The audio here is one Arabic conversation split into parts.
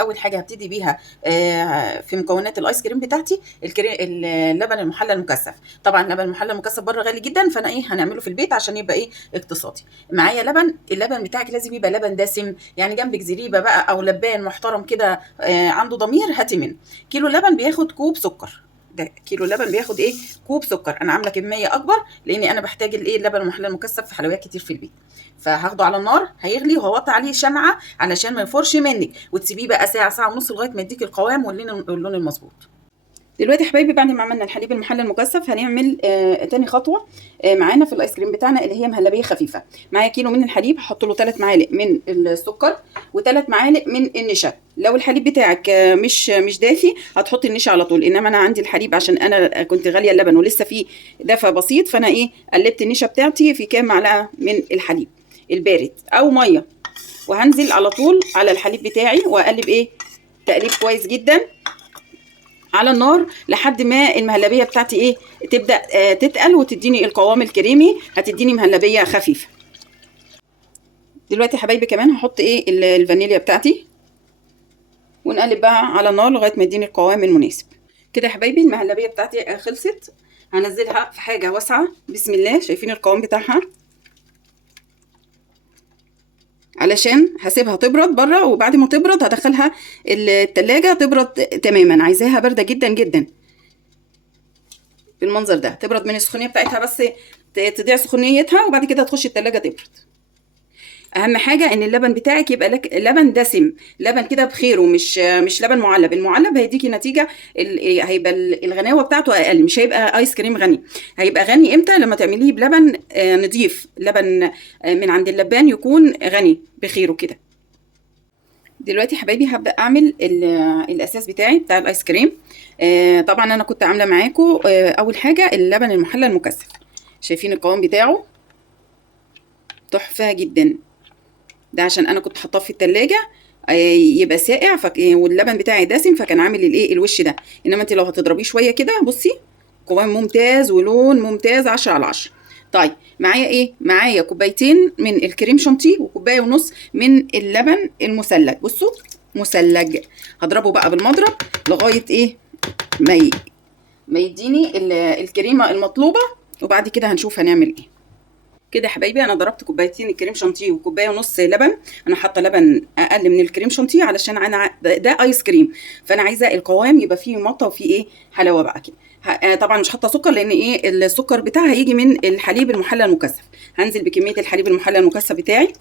اول حاجه هبتدي بيها في مكونات الايس كريم بتاعتي اللبن المحلى المكثف. طبعا اللبن المحلى المكثف بره غالي جدا، فانا هنعمله في البيت عشان يبقى اقتصادي. معايا لبن، اللبن بتاعك لازم يبقى لبن دسم، يعني جنبك زريبه بقى او لبان محترم كده عنده ضمير، هاتي منه. كيلو لبن بياخد كوب سكر، ده كيلو لبن بياخد كوب سكر. انا عامله كميه اكبر لاني انا بحتاج اللبن المحلى المكثف في حلويات كتير في البيت. فهاخده على النار هيغلي، وهوطي عليه شمعه علشان ما يفورش منك، وتسيبيه بقى ساعه ساعه ونص لغايه ما يديك القوام واللون المظبوط. دلوقتي يا حبايبي بعد ما عملنا الحليب المحلى المكثف هنعمل تاني خطوه معانا في الايس كريم بتاعنا اللي هي مهلبيه خفيفه. معايا كيلو من الحليب، هحط له 3 معالق من السكر و3 معالق من النشا. لو الحليب بتاعك مش دافي هتحطي النشا على طول، انما انا عندي الحليب عشان انا كنت غاليه اللبن ولسه فيه دفى بسيط، فانا قلبت النشا بتاعتي في كام معلقه من الحليب البارد او ميه، وهنزل على طول على الحليب بتاعي واقلب تقليب كويس جدا على النار لحد ما المهلبيه بتاعتي تبدا تتقل وتديني القوام الكريمي، هتديني مهلبيه خفيفه. دلوقتي يا حبايبي كمان هحط الفانيليا بتاعتي، ونقلب بقى على النار لغايه ما يديني القوام المناسب. كده يا حبايبي المهلبيه بتاعتي خلصت، هنزلها في حاجه واسعه. بسم الله، شايفين القوام بتاعها؟ علشان هسيبها تبرد بره، وبعد ما تبرد هدخلها التلاجة تبرد تماما. عايزاها بارده جدا جدا بالمنظر ده، تبرد من السخونيه بتاعتها، بس تضيع سخونيتها وبعد كده تخش التلاجة تبرد. اهم حاجه ان اللبن بتاعك يبقى لبن دسم، لبن كده بخيره، مش لبن معلب. المعلب هيديكي نتيجه هيبقى الغناوه بتاعته اقل، مش هيبقى ايس كريم غني. هيبقى غني امتى؟ لما تعمليه بلبن نضيف، لبن من عند اللبان يكون غني بخيره كده. دلوقتي حبايبي هبدا اعمل الاساس بتاع الايس كريم. طبعا انا كنت عامله معاكم اول حاجه اللبن المحلى المكثف. شايفين القوام بتاعه تحفه جدا، ده عشان انا كنت حاطاه في التلاجة يبقى ساقع واللبن بتاعي دسم، فكان عامل الوش ده. انما انت لو هتضربيه شويه كده بصي قوام ممتاز ولون ممتاز 10 على 10. طيب معايا معايا كوبايتين من الكريم شانتيه وكوبايه ونص من اللبن المثلج. بصوا مثلج، هضربه بقى بالمضرب لغايه ما يديني الكريمه المطلوبه، وبعد كده هنشوف هنعمل كده يا حبايبي. انا ضربت كوبايتين الكريم شانتيه وكوبايه ونص لبن. انا حاطه لبن اقل من الكريم شانتيه علشان انا ده ايس كريم، فانا عايزه القوام يبقى فيه مطه وفيه حلاوه بقى كده. طبعا مش حاطه سكر لان السكر بتاعها هيجي من الحليب المحلى المكثف. هنزل بكميه الحليب المحلى المكثف بتاعي،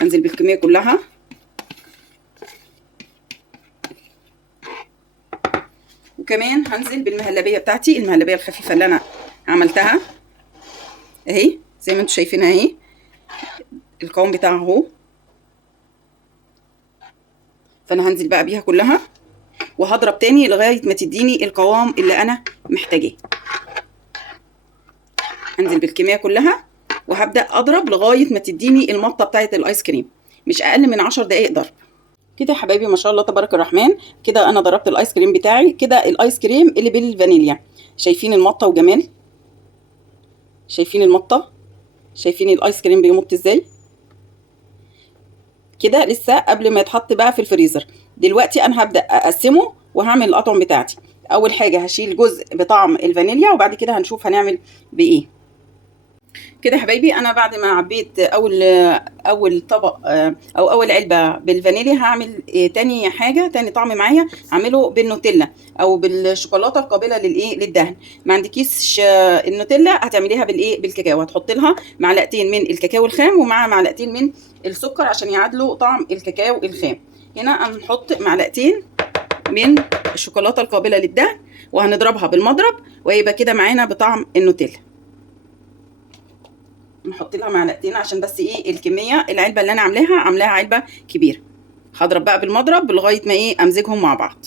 هنزل بالكميه كلها. وكمان هنزل بالمهلبيه بتاعتي، المهلبيه الخفيفه اللي انا عملتها اهي زي ما انتم شايفينها اهي، القوام بتاعها اهو. فانا هنزل بقى بيها كلها وهضرب تاني لغايه ما تديني القوام اللي انا محتاجاه. هنزل بالكميه كلها وهبدا اضرب لغايه ما تديني المطه بتاعه الايس كريم، مش اقل من 10 دقائق ضرب. كده يا حبايبي ما شاء الله تبارك الرحمن، كده انا ضربت الايس كريم بتاعي. كده الايس كريم اللي بالفانيليا، شايفين المطه وجمال؟ شايفين المطه؟ شايفين الايس كريم بيمط ازاي؟ كده لسه قبل ما يتحط بقى في الفريزر. دلوقتي انا هبدا اقسمه وهعمل الاطعم بتاعتي. اول حاجه هشيل جزء بطعم الفانيليا، وبعد كده هنشوف هنعمل بايه. كده يا حبايبي انا بعد ما عبيت اول طبق او اول علبه بالفانيليا، هعمل تاني طعم معايا، هعمله بالنوتيلا او بالشوكولاته القابله للدهن. ما عندكيش النوتيلا هتعمليها بالكاكاو. هتحط لها معلقتين من الكاكاو الخام ومع معلقتين من السكر عشان يعادلوا طعم الكاكاو الخام. هنا هنحط معلقتين من الشوكولاته القابله للدهن وهنضربها بالمضرب، ويبقى كده معانا بطعم النوتيلا. نحط لها معلقتين عشان بس الكميه، العلبه اللي انا عاملاها علبه كبيره. هضرب بقى بالمضرب لغايه ما امزجهم مع بعض.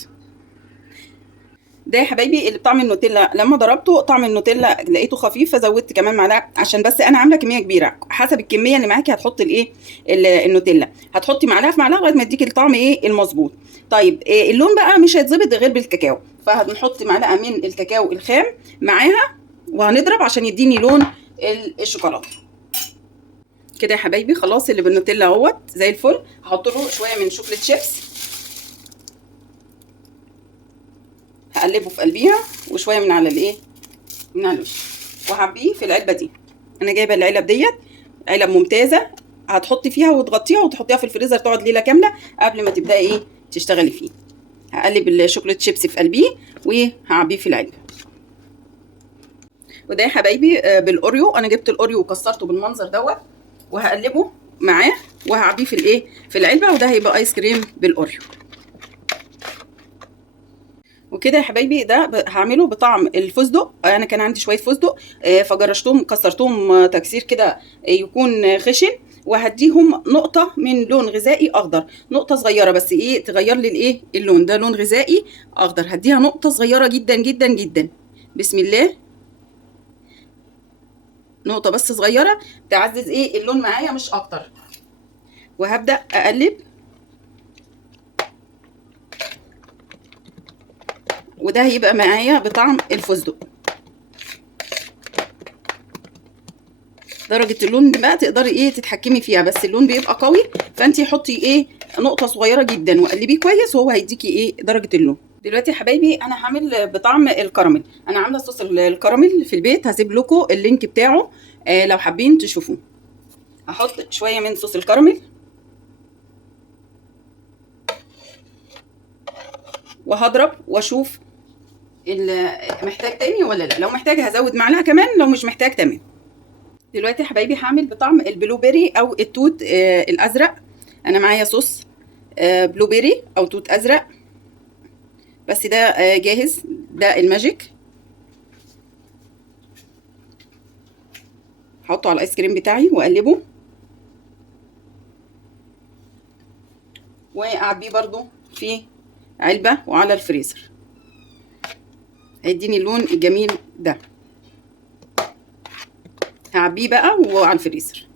ده يا حبايبي اللي بطعم النوتيلا. لما ضربته طعم النوتيلا لقيته خفيف، فزودت كمان معلقه عشان بس انا عامله كميه كبيره. حسب الكميه اللي معاكي هتحط النوتيلا، هتحطي معلقه في معلقه لغايه ما يديكي الطعم المظبوط. طيب اللون بقى مش هيتظبط غير بالكاكاو، فهنحط معلقه من الكاكاو الخام معاها وهنضرب عشان يديني لون الشوكولاته. كده يا حبايبي خلاص اللي بالنوتيلا اهوت زي الفل. هحط له شويه من شوكليت شيبس، هقلبه في قلبيها، وشويه من على الايه، من على الوش، وهعبيه في العلبه دي. انا جايبه العلب ديت علب ممتازه، هتحطي فيها وتغطيها وتحطيها في الفريزر تقعد ليله كامله قبل ما تبداي ايه تشتغلي فيه. هقلب الشوكليت شيبس في قلبيه وهعبيه في العلبه. وده يا حبايبي بالاوريو، انا جبت الاوريو وكسرته بالمنظر دوت، وهقلبه معاه وهعبيه في الايه في العلبه، وده هيبقى ايس كريم بالاوريو. وكده يا حبايبي ده هعمله بطعم الفستق. انا كان عندي شويه فستق فجرشتهم كسرتهم تكسير كده يكون خشن، وهديهم نقطه من لون غذائي اخضر، نقطه صغيره بس ايه تغير لي الايه اللون ده، لون غذائي اخضر، هديها نقطه صغيره جدا جدا جدا. بسم الله، نقطه بس صغيره تعزز ايه اللون معايا مش اكتر. وهبدا اقلب، وده هيبقى معايا بطعم الفستق. درجه اللون بقى تقدري ايه تتحكمي فيها، بس اللون بيبقى قوي فانتي حطي ايه نقطه صغيره جدا وقلبيه كويس وهو هيديكي ايه درجه اللون. دلوقتي يا حبايبي انا هعمل بطعم الكراميل. انا عامله صوص الكراميل في البيت، هسيب لكم اللينك بتاعه لو حابين تشوفوه. هحط شويه من صوص الكراميل وهضرب واشوف محتاج تاني ولا لا، لو محتاج هزود معلقه كمان، لو مش محتاج تمام. دلوقتي يا حبايبي هعمل بطعم البلو بيري او التوت الازرق. انا معايا صوص بلو بيري او توت ازرق، بس ده جاهز، ده الماجيك. هحطه على الايس كريم بتاعي واقلبه، واعبيه برضو في علبه وعلى الفريزر، هيديني اللون الجميل ده. هعبيه بقى وعلى الفريزر.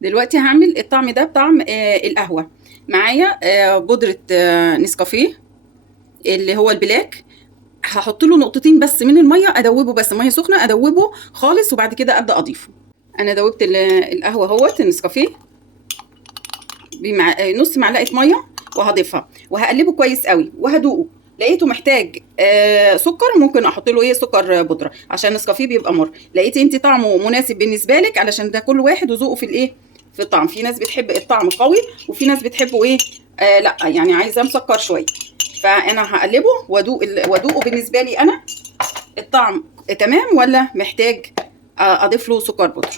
دلوقتي هعمل الطعم ده بطعم القهوه. معايا بودره نسكافيه اللي هو البلاك، هحط له نقطتين بس من الميه ادوبه، بس ميه سخنه ادوبه خالص، وبعد كده ابدا اضيفه. انا دوبت القهوه اهوت النسكافيه نص معلقه ميه، وهضيفها وهقلبه كويس قوي وهدوقه. لقيته محتاج سكر ممكن احط له ايه سكر بودره عشان النسكافيه بيبقى مر. لقيتي انت طعمه مناسب بالنسبه لك، علشان ده كل واحد وذوقه في الايه في الطعم. في ناس بتحب الطعم قوي، وفي ناس بتحبه ايه لا يعني عايزاه مسكر شويه. فانا هقلبه وادوقه بالنسبه لي انا الطعم تمام ولا محتاج اضيف له سكر بودره.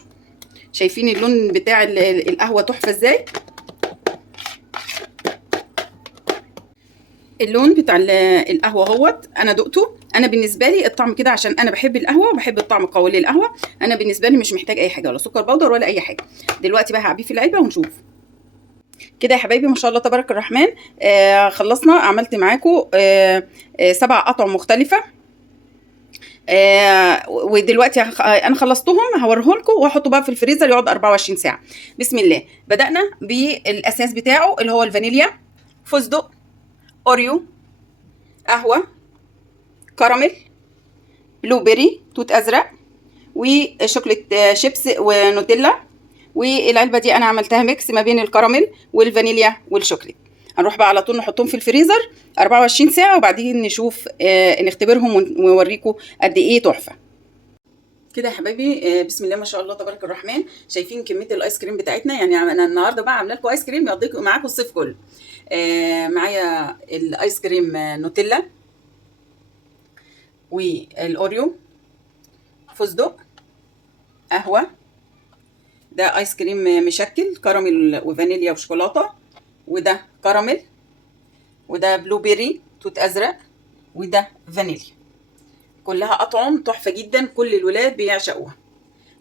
شايفين اللون بتاع القهوه تحفه ازاي؟ اللون بتاع القهوه اهوت انا دقته. انا بالنسبه لي الطعم كده، عشان انا بحب القهوه وبحب الطعم القوي للقهوه، انا بالنسبه لي مش محتاج اي حاجه، ولا سكر بودر ولا اي حاجه. دلوقتي بقى هعبيه في العلبه ونشوف. كده يا حبايبي ما شاء الله تبارك الرحمن خلصنا. عملت معاكم 7 اطعم مختلفه. ودلوقتي انا خلصتهم هوريهولكم، واحطه بقى في الفريزر يقعد 24 ساعه. بسم الله. بدانا بالاساس بتاعه اللي هو الفانيليا، فستق، اوريو، قهوه، كراميل، بلو بيري توت ازرق، وشوكليت شيبس ونوتيلا. والعلبه دي انا عملتها ميكس ما بين الكراميل والفانيليا والشوكليت. هنروح بقى على طول نحطهم في الفريزر 24 ساعه، وبعدين نشوف نختبرهم ونوريكم قد ايه تحفه. كده يا حبايبي بسم الله ما شاء الله تبارك الرحمن. شايفين كميه الايس كريم بتاعتنا؟ يعني انا النهارده بقى عامله لكم ايس كريم يقضيكم معاكم الصيف كله. معايا الايس كريم نوتيلا والاوريو، فستق، قهوه، ده ايس كريم مشكل كراميل وفانيليا وشوكولاته، وده كراميل، وده بلو بيري توت ازرق، وده فانيليا. كلها اطعم تحفه جدا، كل الولاد بيعشقوها.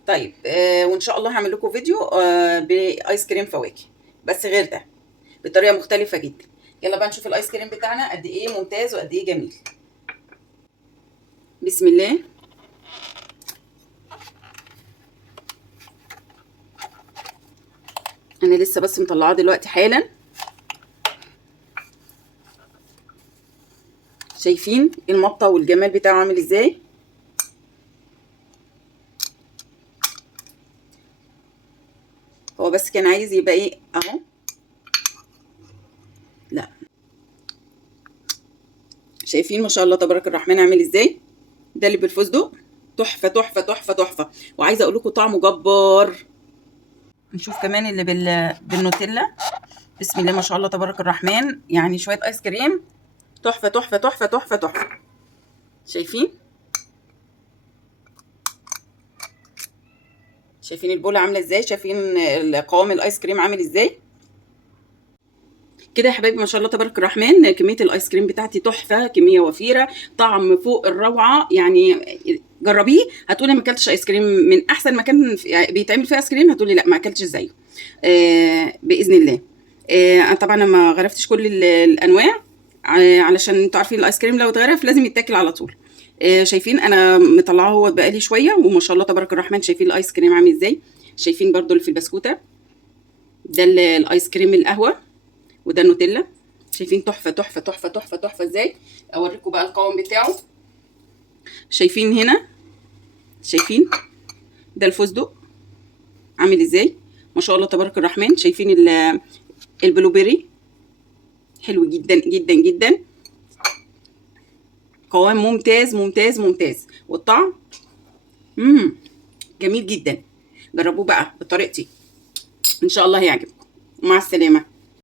طيب وان شاء الله هعمل لكم فيديو بايس كريم فواكه بس غير ده بطريقه مختلفه جدا. يلا بقى نشوف الايس كريم بتاعنا قد ايه ممتاز وقد ايه جميل. بسم الله. انا لسه بس مطلعاه دلوقتي حالا. شايفين المطه والجمال بتاعه عامل ازاي؟ هو بس كان عايز يبقى ايه اهو. لا شايفين ما شاء الله تبارك الرحمن عامل ازاي؟ ده اللي بالفستق تحفه تحفه تحفه تحفه، وعايزه اقول لكم طعمه جبار. نشوف كمان اللي بالنوتيلا. بسم الله ما شاء الله تبارك الرحمن، يعني شويه ايس كريم تحفه تحفه تحفه تحفه تحفه. شايفين؟ شايفين البوله عامله ازاي؟ شايفين قوام الايس كريم عامل ازاي؟ كده يا حبايبي ما شاء الله تبارك الرحمن، كميه الايس كريم بتاعتي تحفه، كميه وفيره، طعم فوق الروعه. يعني جربيه هتقولي ما اكلتش ايس كريم من احسن مكان بيتعمل فيه ايس كريم، هتقولي لا ما اكلتش زيه. باذن الله. انا طبعا ما غرفتش كل الانواع، علشان انتوا عارفين الايس كريم لو اتغرف لازم يتاكل على طول. شايفين انا مطلعاه هو بقالي شويه، وما شاء الله تبارك الرحمن شايفين الايس كريم عامل ازاي. شايفين برضو اللي في البسكوته ده الايس كريم القهوه، وده النوتيلا. شايفين تحفه تحفه تحفه تحفه تحفه ازاي؟ اوريكم بقى القوام بتاعه. شايفين هنا؟ شايفين ده الفستق عامل ازاي؟ ما شاء الله تبارك الرحمن. شايفين البلوبيري حلو جدا جدا جدا، قوام ممتاز ممتاز ممتاز، والطعم جميل جدا. جربوه بقى بطريقتي ان شاء الله هيعجبكم. مع السلامه.